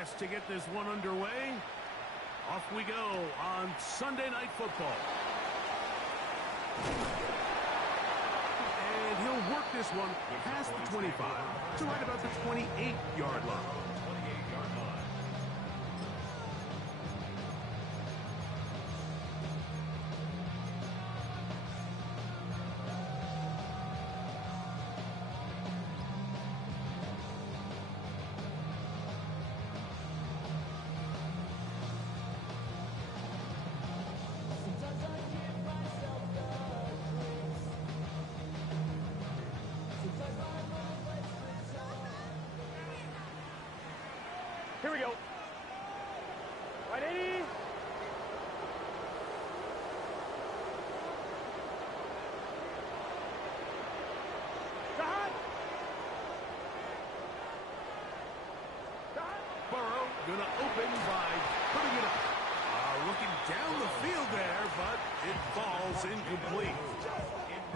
blast to get this one underway. Off we go on Sunday Night Football. And he'll work this one past the 25 to right about the 28-yard line. Here we go. Ready? Got. Burrow gonna open by putting it up. Looking down the field there, but it falls incomplete.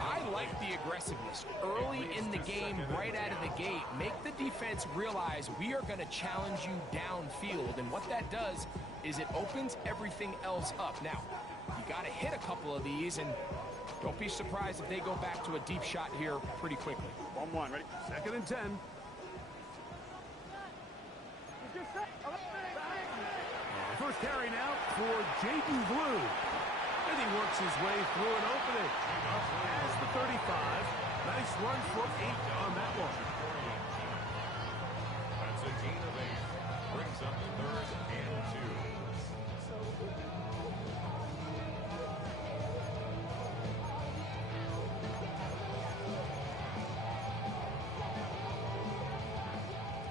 I like the aggressiveness early in the game, right out of the gate. Make the defense realize we are going to challenge you downfield, and what that does is it opens everything else up. Now, you got to hit a couple of these, and don't be surprised if they go back to a deep shot here pretty quickly. 1-1, ready? 2nd and 10. First carry now for Jaden Blue. And he works his way through an opening. Past the 35. Nice run for 8 on that one. That's a gain of 8. Brings up 3rd and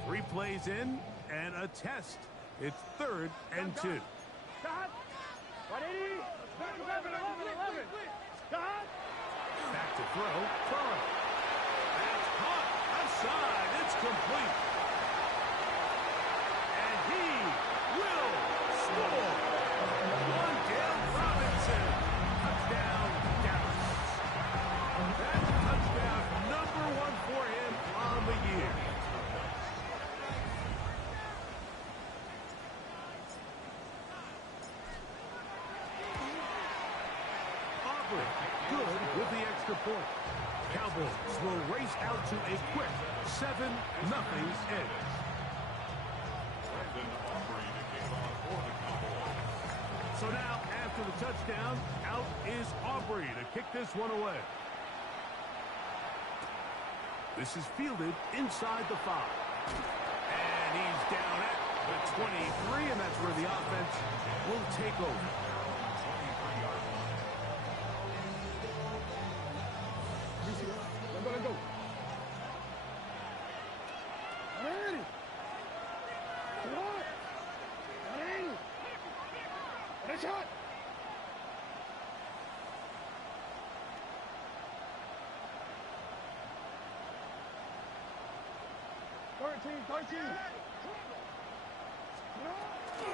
2. 3 plays in and a test. It's 3rd and 2. Got. 180. 11. Got. Back to throw. Burrow. That's caught. Outside. It's complete. And he will score. One down Robinson. Touchdown Dallas. That's touchdown number 1 for him on the year. Good with the extra point. Cowboys will race out to a quick 7-0 edge. So now, after the touchdown, out is Aubrey to kick this one away. This is fielded inside the 5. And he's down at the 23, and that's where the offense will take over. Let's go. Ready. Ready. Ready. Shot.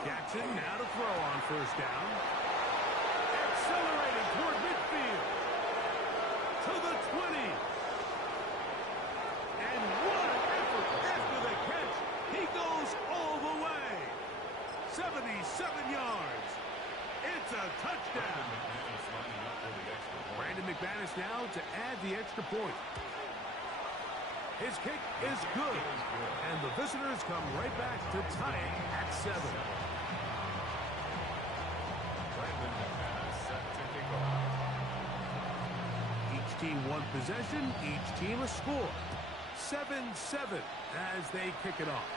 Jackson now to throw on 1st down. Accelerating toward midfield. To the 20. And what an effort after the catch. He goes all the way. 77 yards. It's a touchdown. Brandon McManus now to add the extra point. His kick is good. And the visitors come right back to tie it at 7. Brandon McManus set to kick off. Each team one possession, each team a score. 7-7 as they kick it off.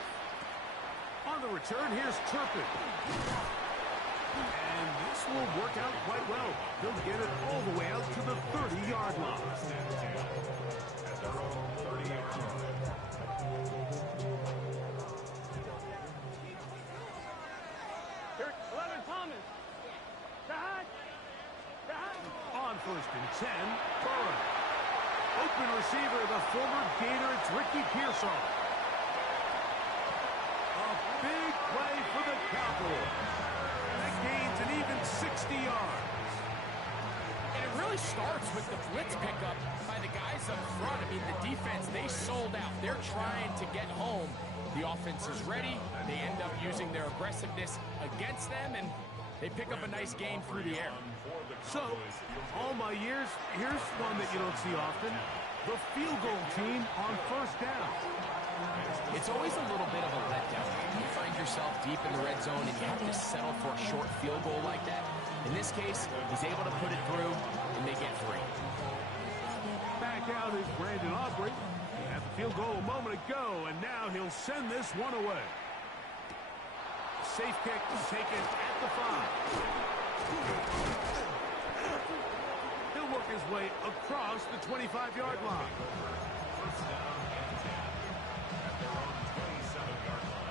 On the return, here's Turpin. And this will work out quite well. He'll get it all the way out to the 30-yard line. At their own 30-yard line. Here, 11, Thomas. Got. On 1st and 10, Burrow. Open receiver, the former Gator, it's Ricky Pearsall. A big play for the Cowboys. That gains an even 60 yards. And it really starts with the blitz pickup by the guys up front. I mean, the defense, they sold out. They're trying to get home. The offense is ready. They end up using their aggressiveness against them, and they pick up a nice gain through the air. So, all my years, here's one that you don't see often. The field goal team on first down. It's always a little bit of a letdown. You find yourself deep in the red zone, and you have to settle for a short field goal like that. In this case, he's able to put it through, and they get 3. Back out is Brandon Aubrey. He had the field goal a moment ago, and now he'll send this one away. Safe kick taken at the 5. He'll work his way across the 25-yard line. First down and 10 at their own 27-yard line.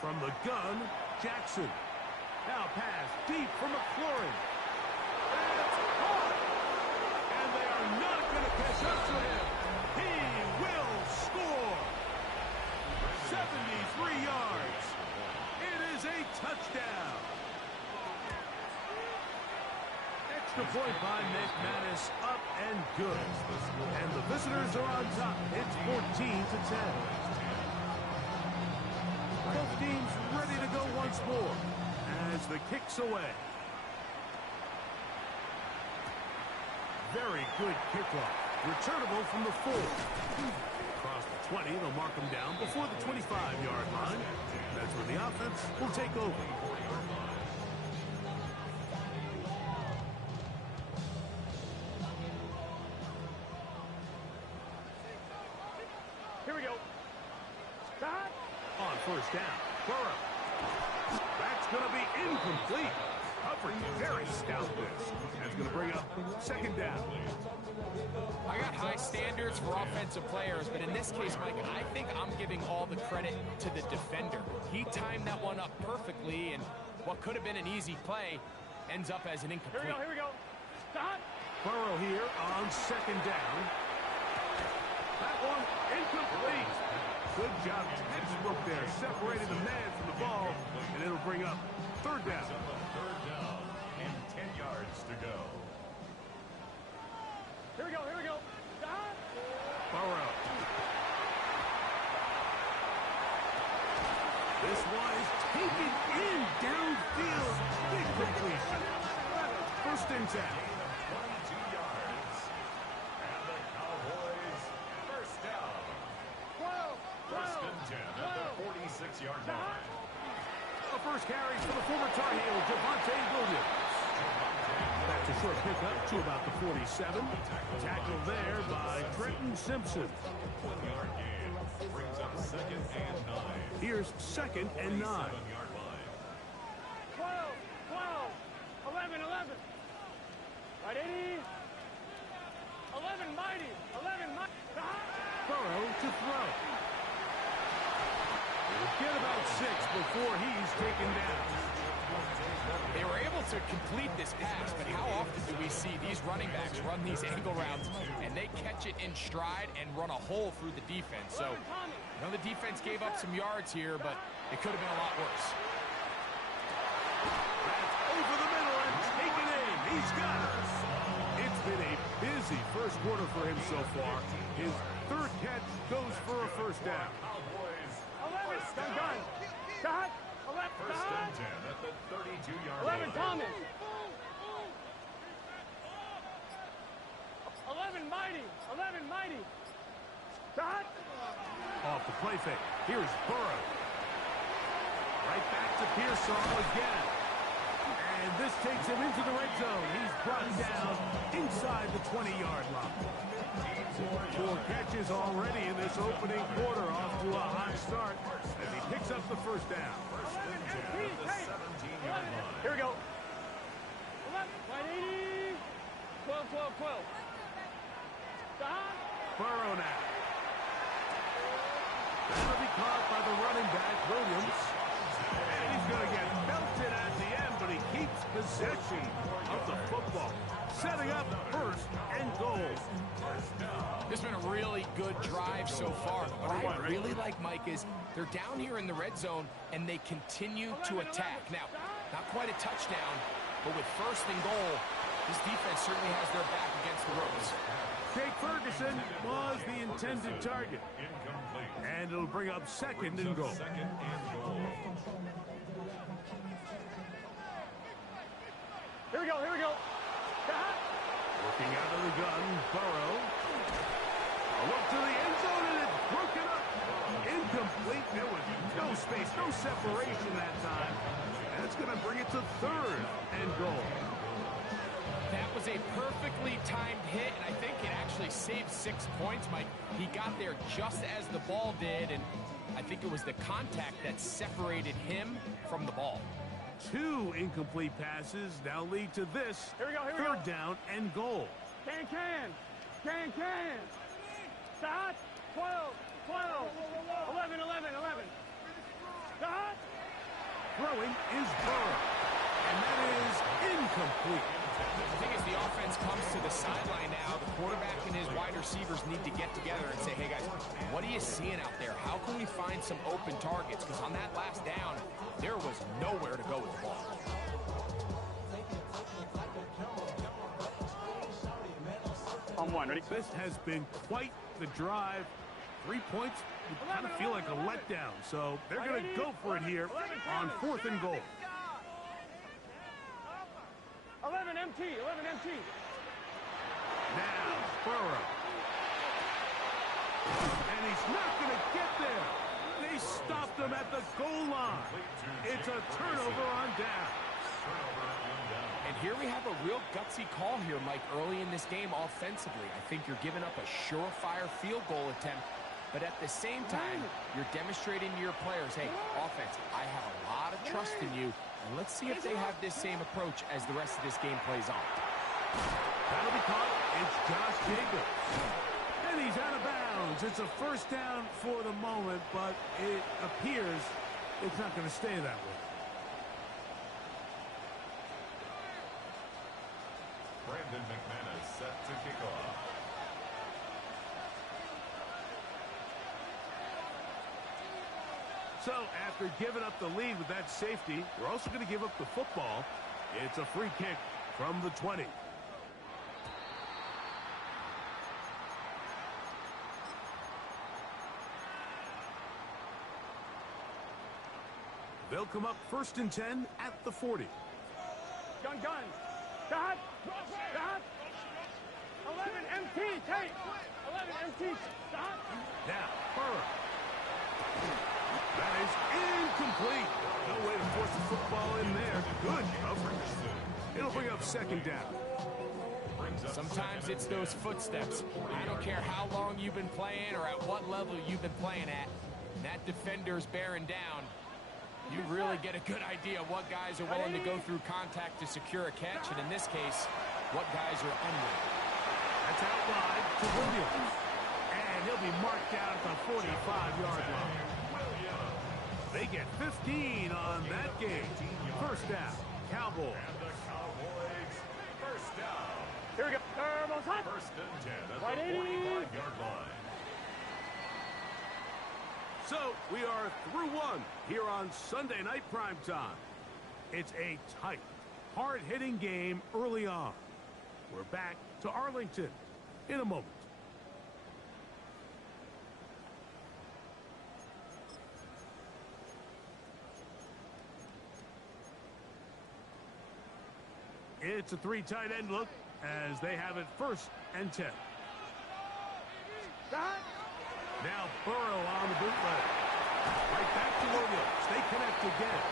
From the gun, Jackson. Now pass deep for McLaurin. It's caught. And they are not going to catch up to him. He will score. 73 yards. It is a touchdown. Extra point by McManus, up and good. And the visitors are on top. It's 14-10. Both teams ready to go once more as the kick's away. Very good kickoff. Returnable from the 4. Across the 20, they'll mark them down before the 25-yard line. That's where the offense will take over. Here we go. Stop. On first down, Burrow. That's going to be incomplete. Humphrey very stout this. That's going to bring up second down. I got high standards for offensive players, but in this case, Mike, I think I'm giving all the credit to the defender. He timed that one up perfectly, and what could have been an easy play ends up as an incomplete. Here we go. Stop. Burrow here on second down. That one incomplete. Good job. Textbook there. Separated the man from the ball, and it'll bring up third down. Third down and 10 yards to go. Here we go. Stop. Burrow. This one is taken in downfield. Big completion. First and 10. 22 yards. And the Cowboys first down. 12. First and 10 at the 46-yard line. A first carry for the former Tar Heel, Javonte Williams. That's a short pickup to about the 47. Tackled there by Trenton Simpson. 1-yard gain brings up second and 9. Here's second and 9. 7-yard line. 12. 11. Right, 80. 11 mighty. Stop. Burrow to throw. He'll get about 6 before he's taken down. They were able to complete this pass, but how often do we see these running backs run these angle routes and they catch it in stride and run a hole through the defense? So, I know the defense gave up some yards here, but it could have been a lot worse. That's over the middle and taken in. He's got it. It's been a busy first quarter for him so far. His third catch goes for a first down. Cowboys 11. Done. Stop. 11. first and 10 at the 32-yard 11 line. Thomas. 11 mighty. Stop. Off the play fake. Here's Burrow. Right back to Pearsall again. And this takes him into the red zone. He's brought down inside the 20-yard line. 4 catches already in this opening quarter, off to a hot start as he picks up the first down. First and 10 at the 17-yard line. Here we go. 11. Right, 80. 12. Stop. Burrow now. That'll be caught by the running back, Williams. And he's going to get belted gets it at the end, but he keeps possession of the football. Setting up first and goal. This has been a really good drive so far. What I really like, Mike, is they're down here in the red zone, and they continue to attack. Now, not quite a touchdown, but with first and goal, this defense certainly has their back against the ropes. Jake Ferguson was the intended target. And it'll bring up second and goal. Here we go, here we go. Looking out of the gun, Burrow. A look to the end zone, and it's broken up. Incomplete. There was no space, no separation that time. That's going to bring it to third and goal. That was a perfectly timed hit, and I think it actually saved 6 points, Mike. He got there just as the ball did, and I think it was the contact that separated him from the ball. 2 incomplete passes now lead to this. Here we go, here we third go. down and goal. Can. Start. 12, 11. Start. Throwing is Burrow, and that is incomplete. I think as the offense comes to the sideline now, the quarterback and his wide receivers need to get together and say, hey, guys, what are you seeing out there? How can we find some open targets? Because on that last down, there was nowhere to go with the ball. On one, ready? This has been quite the drive. 3 points, you kind of feel like a letdown. So they're going to go for it here on fourth and goal. 11 MT. Now, Burrow. And he's not going to get there. They stopped him at the goal line. It's a turnover on down. And here we have a real gutsy call here, Mike, early in this game offensively. I think you're giving up a surefire field goal attempt, but at the same time, you're demonstrating to your players, hey, offense, I have a lot of trust in you, and let's see if they have this same approach as the rest of this game plays on. That'll be caught. It's Josh Jacobs. And he's out of bounds. It's a first down for the moment, but it appears it's not going to stay that way. Brandon McManus set to kick off. So after giving up the lead with that safety, we're also going to give up the football. It's a free kick from the 20. They'll come up first and 10 at the 40. Gun. Start. 11 MT. Take. 11 MT. Start. Now, Burrow. That is incomplete. No way to force the football in there. Good coverage. It'll bring up second down. Sometimes it's those footsteps. I don't care how long you've been playing or at what level you've been playing at. That defender's bearing down. You really get a good idea of what guys are willing to go through contact to secure a catch, and in this case, what guys are unwilling. That's out wide to Williams. And he'll be marked down at the 45-yard line. They get 15 on that game. First down, Cowboys. And the Cowboys first down. Here we go. Turbo's hot. First and 10 at Right, the 80. 45-yard line. So we are through one here on Sunday Night Primetime. It's a tight, hard-hitting game early on. We're back to Arlington in a moment. It's a 3 tight end look as they have it first and 10. Start. Now Burrow on the bootleg. Right back to Williams. They connect again.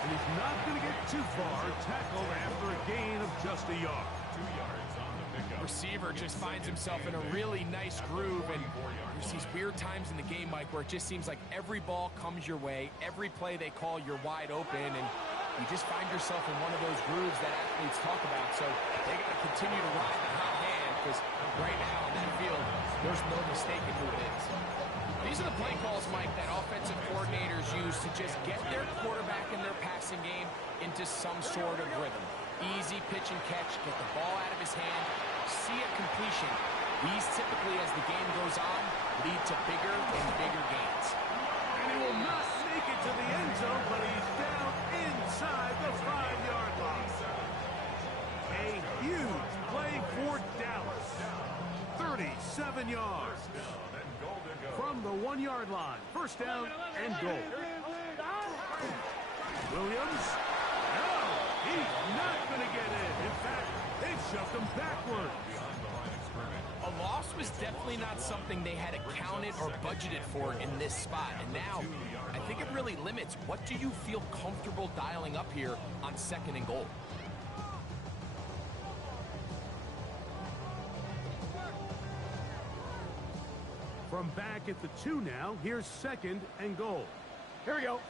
And he's not going to get too far. Tackled after a gain of just a yard. 2 yards on the pickup. Receiver just finds himself in a really nice groove, and there's these weird times in the game, Mike, where it just seems like every ball comes your way, every play they call, you're wide open, and you just find yourself in one of those grooves that athletes talk about. So they got to continue to ride the hot hand, because right now on that field, there's no mistaking who it is. These are the play calls, Mike, that offensive coordinators use to just get their quarterback and their passing game into some sort of rhythm. Easy pitch and catch, get the ball out of his hand, see a completion. These typically, as the game goes on, lead to bigger and bigger gains. And he will not make it to the end zone, but he's down inside the 5-yard line. A huge play for Dallas. 37 yards. From the 1-yard line. First down and goal. Williams. No, he's not going to get in. In fact, they've shoved him backward. A loss was definitely not something they had accounted or budgeted for in this spot. And now, I think it really limits what do you feel comfortable dialing up here on 2nd and goal. From back at the 2 now, here's 2nd and goal. Here we go.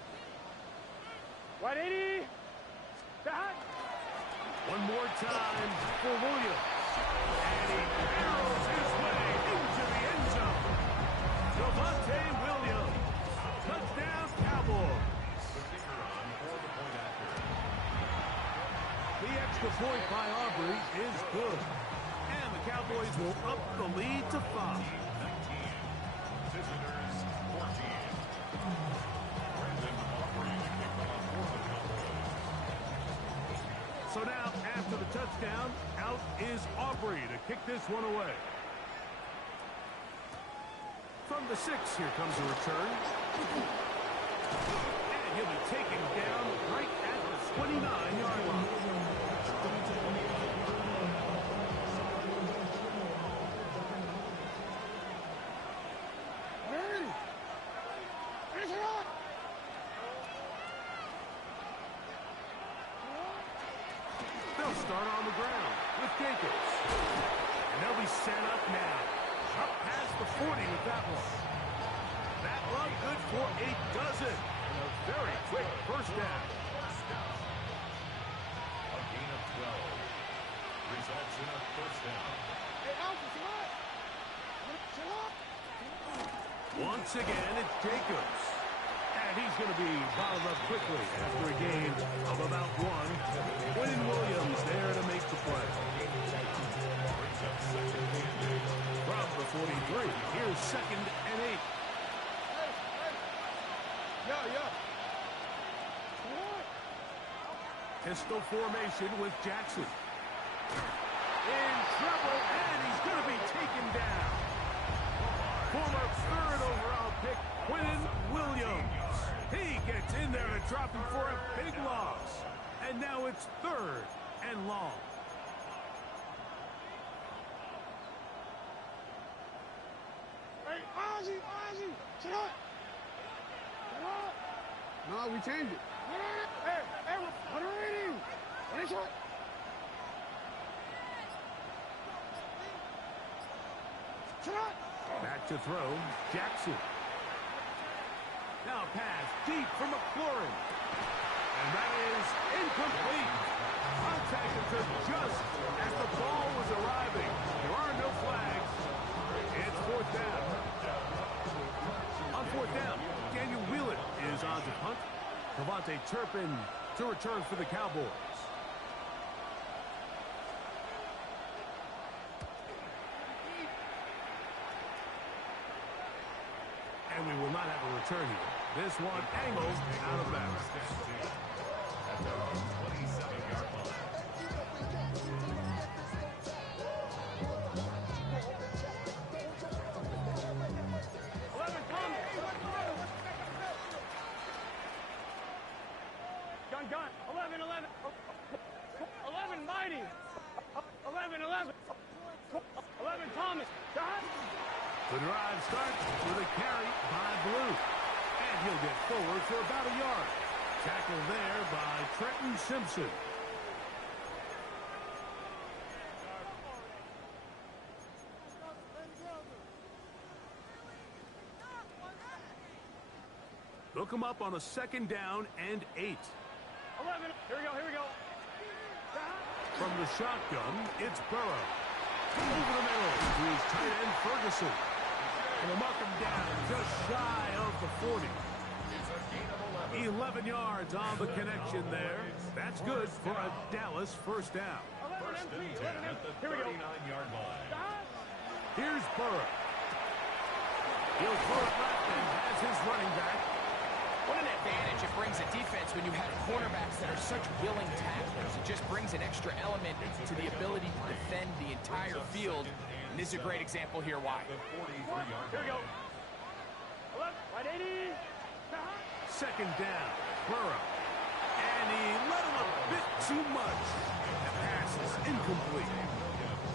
180. Back. One more time for Williams. And he arrows his way into the end zone. Javonte Williams. Touchdown, Cowboys. The extra point by Aubrey is good. And the Cowboys will up the lead to 5. Visitors 14. Brandon Aubrey to kick off for the Cowboys. So now, after the touchdown, out is Aubrey to kick this one away. From the 6, here comes a return. And he'll be taken down right at the 29-yard line. They'll start on the ground with Jacobs. And they'll be set up now. Up past the 40 with that one. That one good for a dozen. And a very quick first down. A gain of 12. Results in a first down. Once again, it's Jacobs. And he's going to be bottled up quickly after a gain of about 1. Quinn Williams there to make the play. From the 43, here's 2nd and 8. Pistol formation with Jackson. In trouble, and he's going to be taken down. Former 3rd overall pick, Quinn Williams. He gets in there to drop him for a big loss. And now it's 3rd and long. Hey, Ozzy, sit up. No, we changed it. Hey, what are we doing? What is it? Sit up. Back to throw, Jackson. Now pass deep for McLaurin. And that is incomplete. Contact occurred just as the ball was arriving. There are no flags. It's 4th down. On 4th down, Daniel Wheeler is on to punt. Devontae Turpin to return for the Cowboys. And we will not have a return here. This one angled out of bounds. At their own 27-yard line. Gun. 11, Mighty. 11. 11, Thomas. Gun. The drive starts with a carry by Blue. And he'll get forward for about a yard. Tackled there by Trenton Simpson. Look him up on a 2nd down and 8. 11. Here we go. From the shotgun, it's Burrow. Over the middle to his tight end, Ferguson. And they'll mark him down just shy of the 40. 11 yards on the connection there. That's good for a Dallas first down. First and 10 at the 39-yard line. Here's Burrow. He'll throw it left and has his running back. What an advantage it brings a defense when you have cornerbacks that are such willing tacklers. It just brings an extra element to the ability to defend the entire field. And this is a great example here why. The 43-yard Here we go. Right 80. Second down, Burrow. And he let him a bit too much. The pass is incomplete.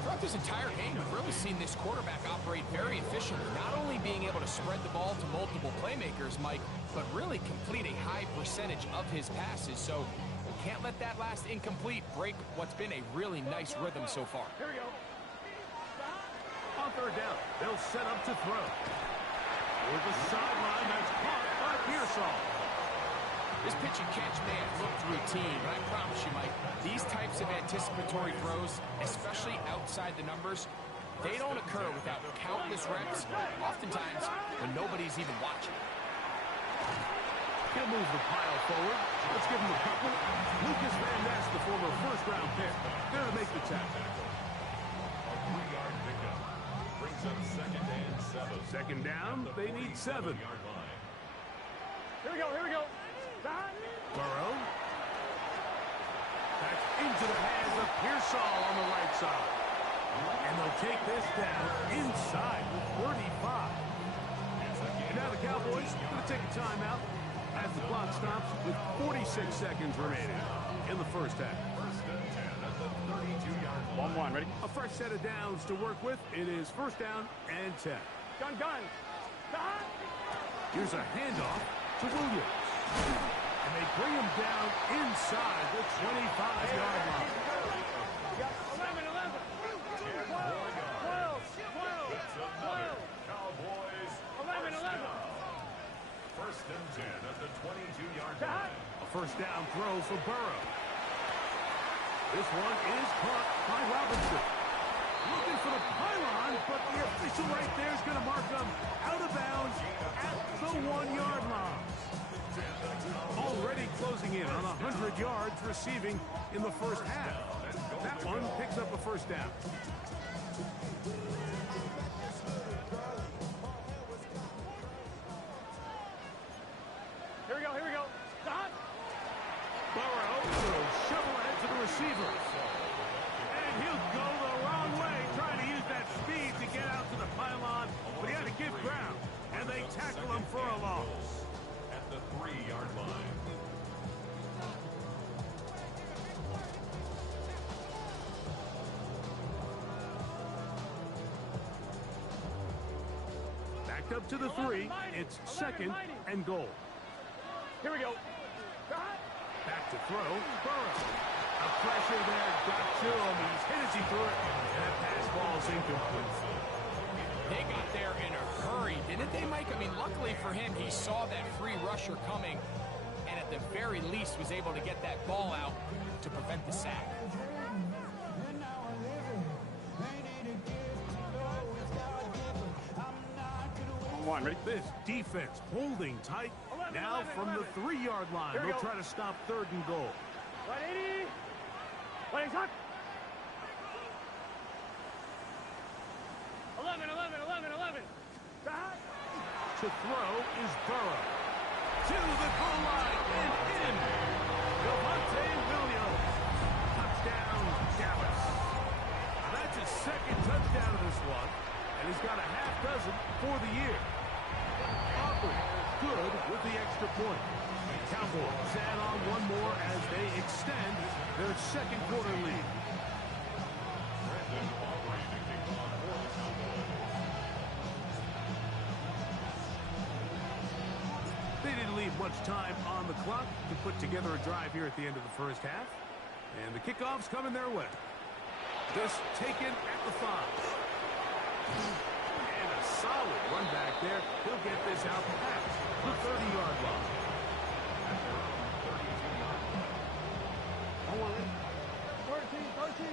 Throughout this entire game, we've really seen this quarterback operate very efficiently, not only being able to spread the ball to multiple playmakers, Mike, but really complete a high percentage of his passes. So we can't let that last incomplete break what's been a really nice rhythm so far. Here we go. On third down, they'll set up to throw. With the sideline, that's caught by Pearsall. This pitch and catch may have looked routine, but I promise you, Mike, these types of anticipatory throws, especially outside the numbers, they don't occur without countless reps, oftentimes when nobody's even watching. He'll move the pile forward. Let's give him a couple. Lucas Van Ness, the former first-round pick, there to make the tackle. A 3-yard pickup. Brings up second and 7. Second down, they need 7. Yard line. Here we go. Here we go. Burrow. That's into the hands of Pearsall on the right side. And they'll take this down inside with 35. And now the Cowboys are going to take a timeout as the clock stops with 46 seconds remaining in the first half. First and 10 at the 32-yard line. 1-1. Ready? A fresh set of downs to work with. It is first down and 10. Gun. Here's a handoff to Williams. And they bring him down inside the 25-yard line. You got 11. 12. Cowboys. 11. First and 10 at the 22-yard line. A first down throw for Burrow. This one is caught by Robinson. Looking for the pylon, but the official right there is going to mark them out of bounds at the 1-yard line. Already closing in on 100 yards receiving in the first half. That one picks up a first down. Here we go. Burrow will shovel ahead to the receiver. And he'll go the wrong way, trying to use that speed to get out to the pylon, but he had to give ground, and they tackle him for a loss. At the 3-yard line. Backed up to the 3. It's second and goal. Here we go. Back to throw. Burrow. A pressure there got to him. He's hit as he threw it. And that pass ball's incomplete. They got there in a hurry, didn't they, Mike? I mean, luckily for him, he saw that free rusher coming, and at the very least was able to get that ball out to prevent the sack. 1-1. Ready? This defense holding tight. Now from the 3-yard line, they'll try to stop third and goal. Right 80. Playing hot. 11. To throw is Burrow. To the goal line and in. Devontae Williams. Touchdown, Dallas. That's his second touchdown of this one. And he's got a half dozen for the year. Aubrey good with the extra point. Cowboys add on one more as they extend their second quarter lead. They didn't leave much time on the clock to put together a drive here at the end of the first half. And the kickoff's coming their way. This taken at the 5. And a solid run back there. He'll get this out past the 30-yard line. 13.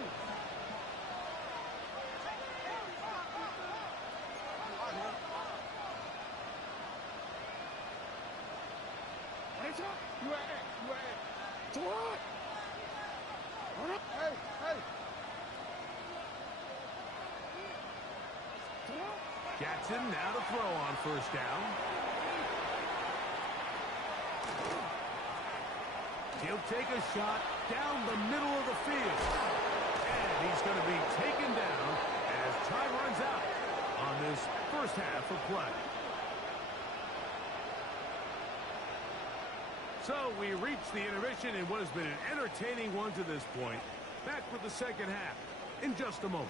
You at. To what? Hey. Jackson now to throw on first down. He'll take a shot down the middle of the field. And he's going to be taken down as time runs out on this first half of play. So we reach the intermission in what has been an entertaining one to this point. Back with the second half in just a moment.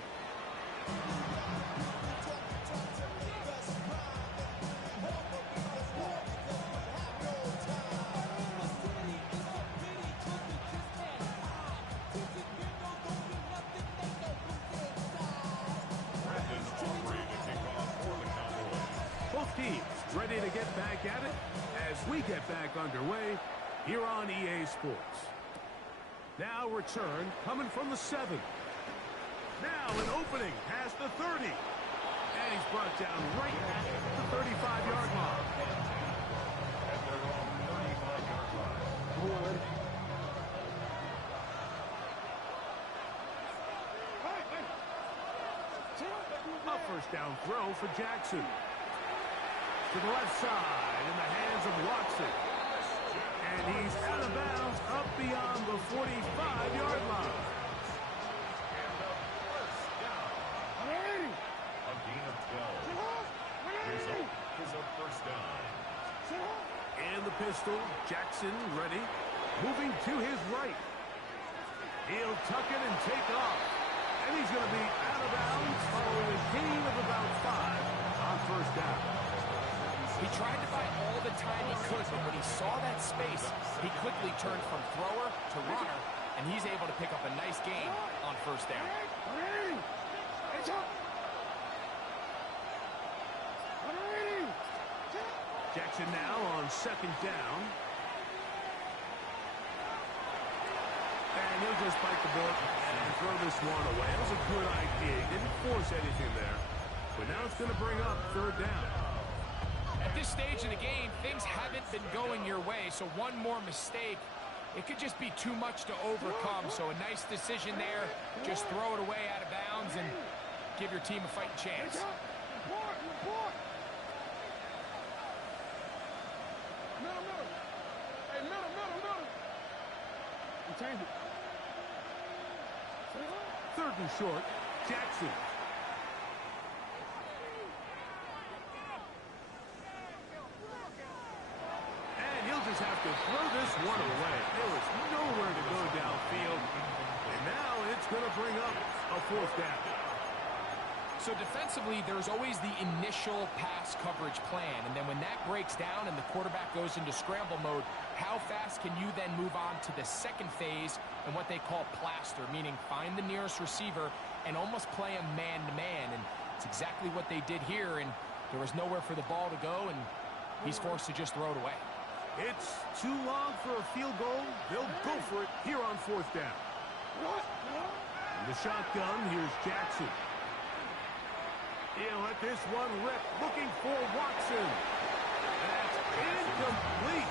Both teams ready to get back at it as we get back underway here on EA Sports. Now return coming from the 7. Now an opening past the 30. And he's brought down right at the 35-yard line. At their own 35-yard line. A first down throw for Jackson. To the left side in the hands of Watson. And he's out of bounds up beyond the 45-yard line. And the first down. A gain of 12. Result is a first down. And the pistol, Jackson ready. Moving to his right. He'll tuck it and take off. And he's going to be out of bounds following a gain of about 5 on first down. He tried to buy all the time he could, but when he saw that space, he quickly turned from thrower to runner, and he's able to pick up a nice gain on first down. Jackson now on second down. And he'll just bite the bullet and throw this one away. It was a good idea. He didn't force anything there. But now it's going to bring up third down. At this stage of the game, things haven't been going your way, so one more mistake, it could just be too much to overcome. So a nice decision there. Just throw it away out of bounds and give your team a fighting chance. Third and short, Jackson. And he'll just have to throw this one away. There was nowhere to go downfield. And now it's going to bring up a fourth down. So defensively, there's always the initial pass coverage plan. And then when that breaks down and the quarterback goes into scramble mode, how fast can you then move on to the second phase and what they call plaster, meaning find the nearest receiver and almost play him man-to-man. And it's exactly what they did here. And there was nowhere for the ball to go, and he's forced to just throw it away. It's too long for a field goal. They'll go for it here on fourth down. In the shotgun, here's Jackson. He'll let this one rip, looking for Watson. That's incomplete.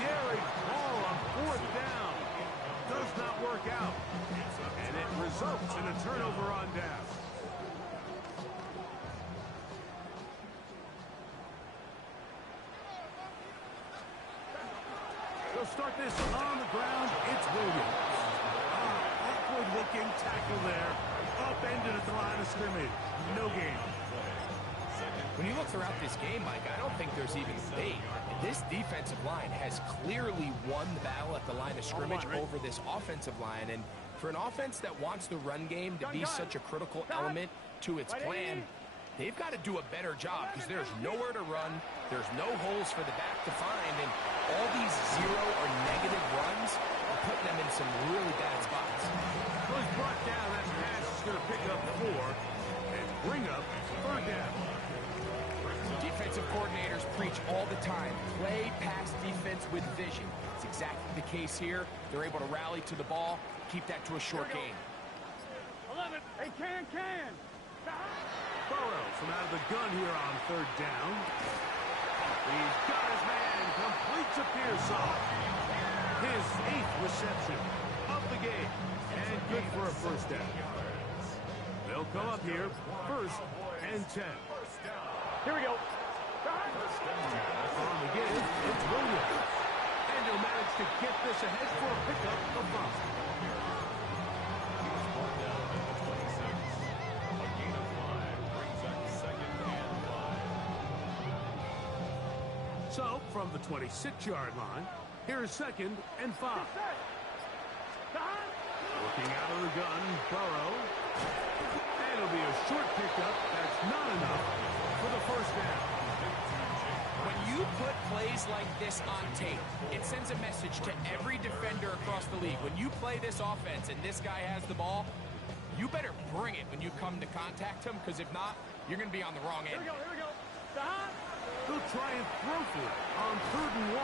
Daring ball on fourth down. Does not work out. And it results in a turnover on down. They'll start this on the ground. It's Williams. Awkward looking tackle there. Upended at the line of scrimmage. No gain. When you look throughout this game, Mike, I don't think there's even debate. This defensive line has clearly won the battle at the line of scrimmage over this offensive line. And for an offense that wants the run game to be such a critical element to its plan, they've got to do a better job because there's nowhere to run. There's no holes for the back to find. And all these zero or negative runs are putting them in some really bad spots. Well, he's brought down. That pass is going to pick up 4 and bring up third down. Defensive coordinators preach all the time, play pass defense with vision. It's exactly the case here. They're able to rally to the ball, keep that to a short game. 11. Hey, can. Burrow from out of the gun here on third down. He's got his man, complete to Pearson. off. His 8th reception of the game. And good for a first down. They'll come up here, 1st and 10. Here we go. On the give, it's Williams. And he'll manage to get this ahead for a pickup of 5. So, from the 26-yard line, here's 2nd and 5. Looking out of the gun, Burrow. And it'll be a short pickup. That's not enough for the first down. When you put plays like this on tape, it sends a message to every defender across the league. When you play this offense and this guy has the ball, you better bring it when you come to contact him, because if not, you're going to be on the wrong end. Here we go. He'll try and throw for it on 3rd and 1.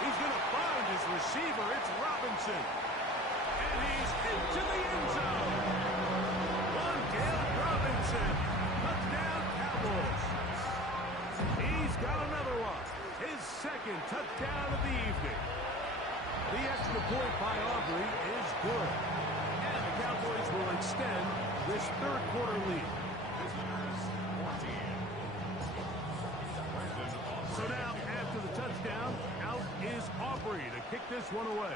He's going to find his receiver. It's Robinson. And he's into the end zone. Wandale Robinson. Touchdown, Cowboys. He's got another one. His 2nd touchdown of the evening. The extra point by Aubrey is good. And the Cowboys will extend this 3rd quarter lead. So now, after the touchdown, out is Aubrey to kick this one away.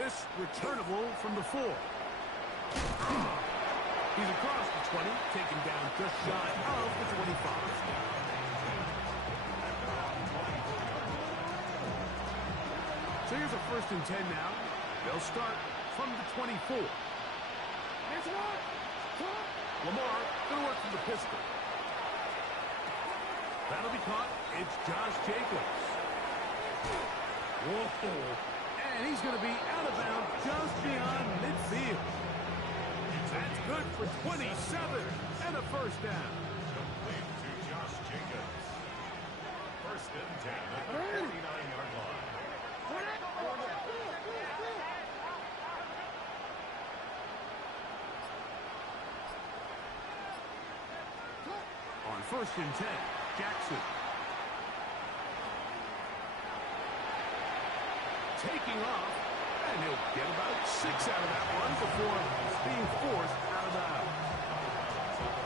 This returnable from the 4. He's across the 20, taken down just shy of the 25. So here's a 1st and 10 now. They'll start from the 24. Lamar going to work from the pistol. That'll be caught. It's Josh Jacobs. Whoa. And he's going to be out of bounds just beyond midfield. That's good for 27 and a first down. Complete to Josh Jacobs. 1st and 10 at the 49-yard line. On 1st and 10, Jackson. Taking off, and he'll get about 6 out of that one before being forced out of bounds.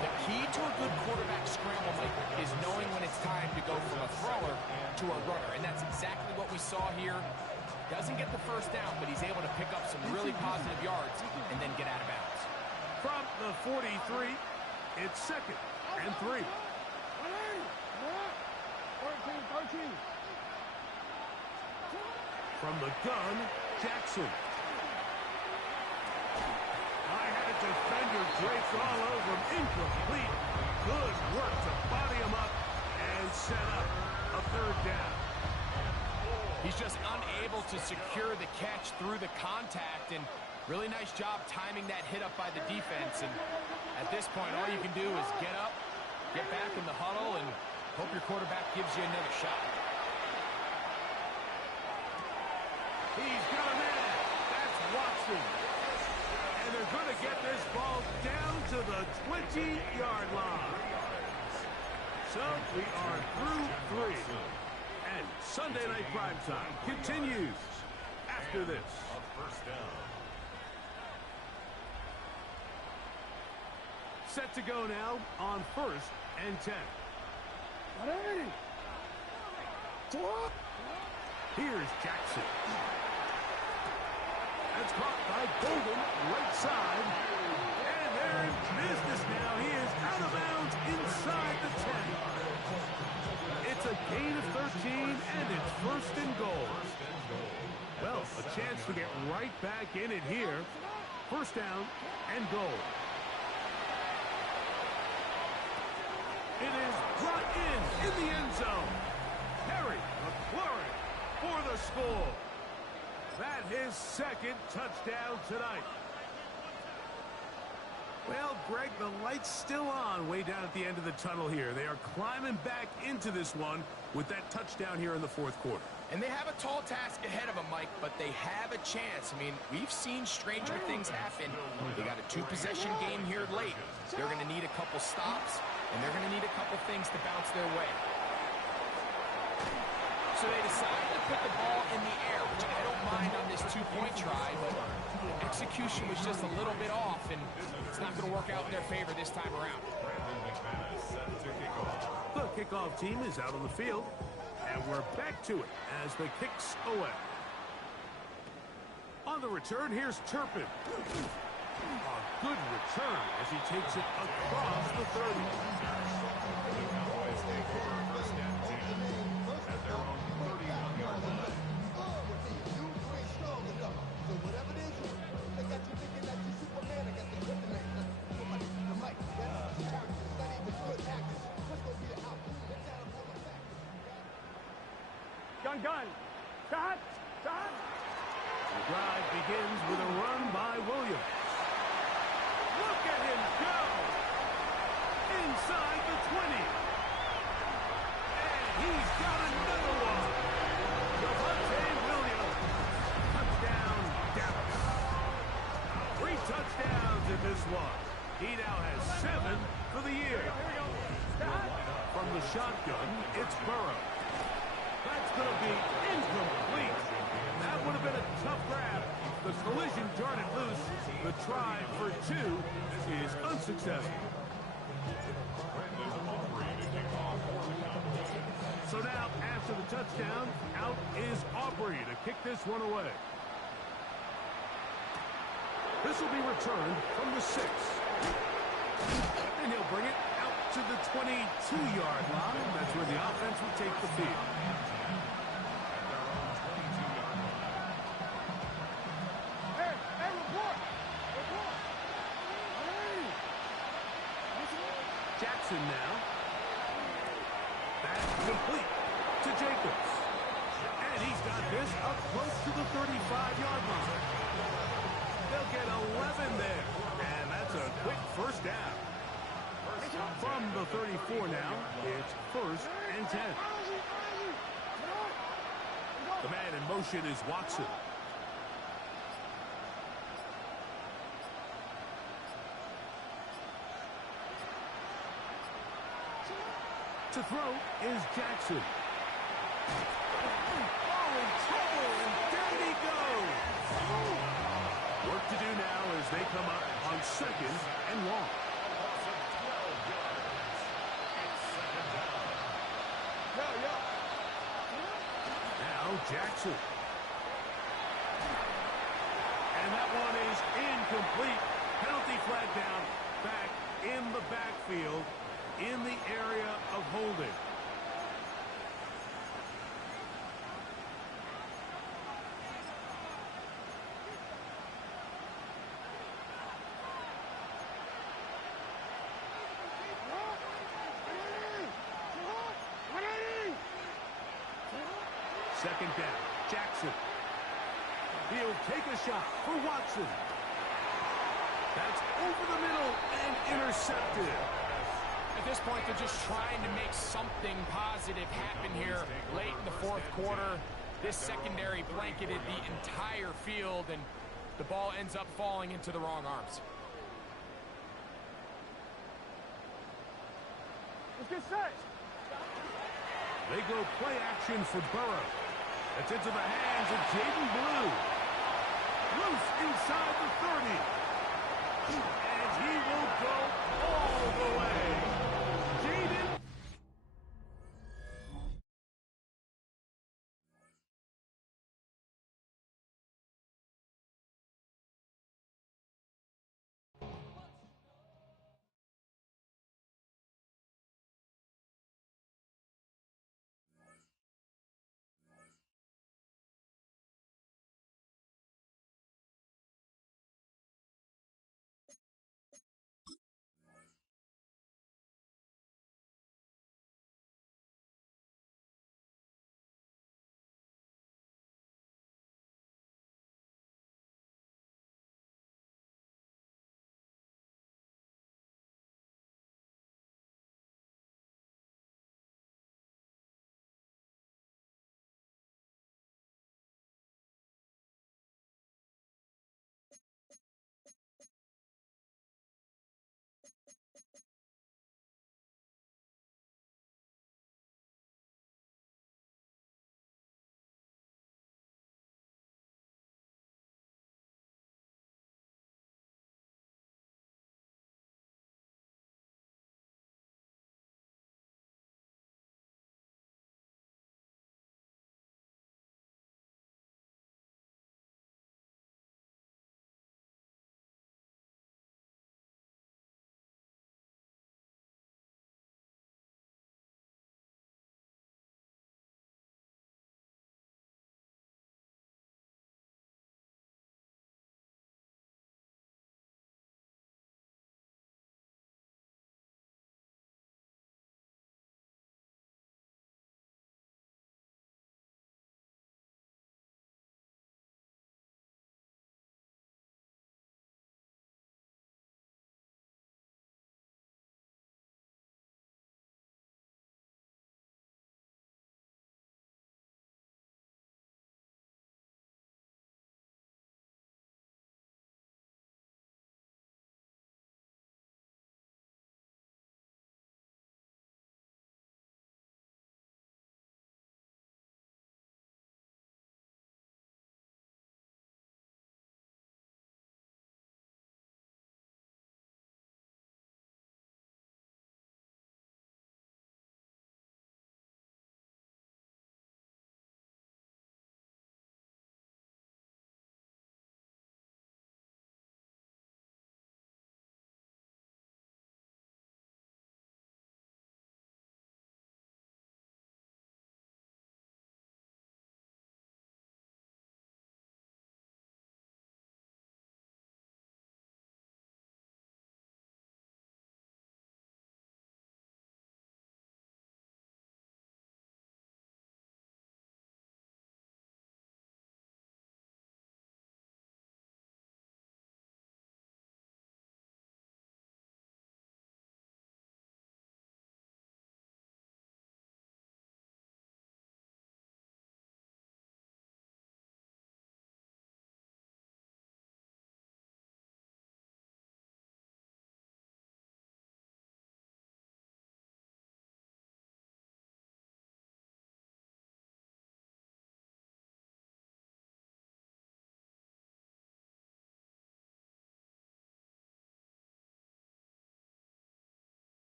The key to a good quarterback scramble, Mike, is knowing when it's time to go from a thrower to a runner, and that's exactly what we saw here. Doesn't get the first down, but he's able to pick up some really positive yards and then get out of bounds. From the 43, it's 2nd and 3. 13. From the gun, Jackson. I had a defender draped all over him. Incomplete. Good work to body him up and set up a 3rd down. He's just unable to secure the catch through the contact, and really nice job timing that hit up by the defense. And at this point, all you can do is get up, get back in the huddle, and hope your quarterback gives you another shot. He's got a man. That's Watson. And they're going to get this ball down to the 20-yard line. So we are through 3. And Sunday Night Primetime continues after this. A 1st down. Set to go now on 1st and 10. Here's Jackson. That's caught by Golden, right side. And they're in business now. He is out of bounds inside the 10. It's a gain of 13, and it's 1st and goal. Well, a chance to get right back in it here. 1st down and goal. It is brought in the end zone. Harry McLaurin for the score. That his 2nd touchdown tonight. Well, Greg, the light's still on way down at the end of the tunnel here. They are climbing back into this one with that touchdown here in the 4th quarter. And they have a tall task ahead of them, Mike, but they have a chance. I mean, we've seen stranger things happen. They got a 2-possession game here late. They're going to need a couple stops, and they're going to need a couple things to bounce their way. So they decided to put the ball in the air, which I don't mind on this two-point try, but the execution was just a little bit off, and it's not going to work out in their favor this time around. The kickoff team is out on the field, and we're back to it as the kick's away. On the return, here's Turpin. A good return as he takes it across the 30. Cowboys take over first and 10 at their own 31-yard line. Gun. Stop. The drive begins with a run by Williams. Look at him go! Inside the 20. And he's got another one. Javonte Williams. Touchdown, Dallas. 3 touchdowns in this one. He now has 7 for the year. From the shotgun, it's Burrow. That's going to be incomplete. That would have been a tough grab. The collision darted loose. The try for 2 is unsuccessful. So now, after the touchdown, out is Aubrey to kick this one away. This will be returned from the 6. And he'll bring it out to the 22-yard line. That's where the offense will take the field. Jackson now. That's complete to Jacobs. And he's got this up close to the 35-yard line. They'll get 11 there. And that's a quick first down. From the 34 now, it's 1st and 10. The man in motion is Watson. To throw is Jackson. Oh, in trouble, and down he goes. Work to do now as they come up on 2nd and long. Now Jackson. And that one is incomplete. Penalty flag down, back in the backfield, in the area of holding. Second down, Jackson. He'll take a shot for Watson. That's over the middle and intercepted. At this point, they're just trying to make something positive happen here late in the 4th quarter. This secondary blanketed the entire field, and the ball ends up falling into the wrong arms. Let's get set. They go play action for Burrow. That's into the hands of Jaden Blue. Loose inside the 30. And he will go all the way.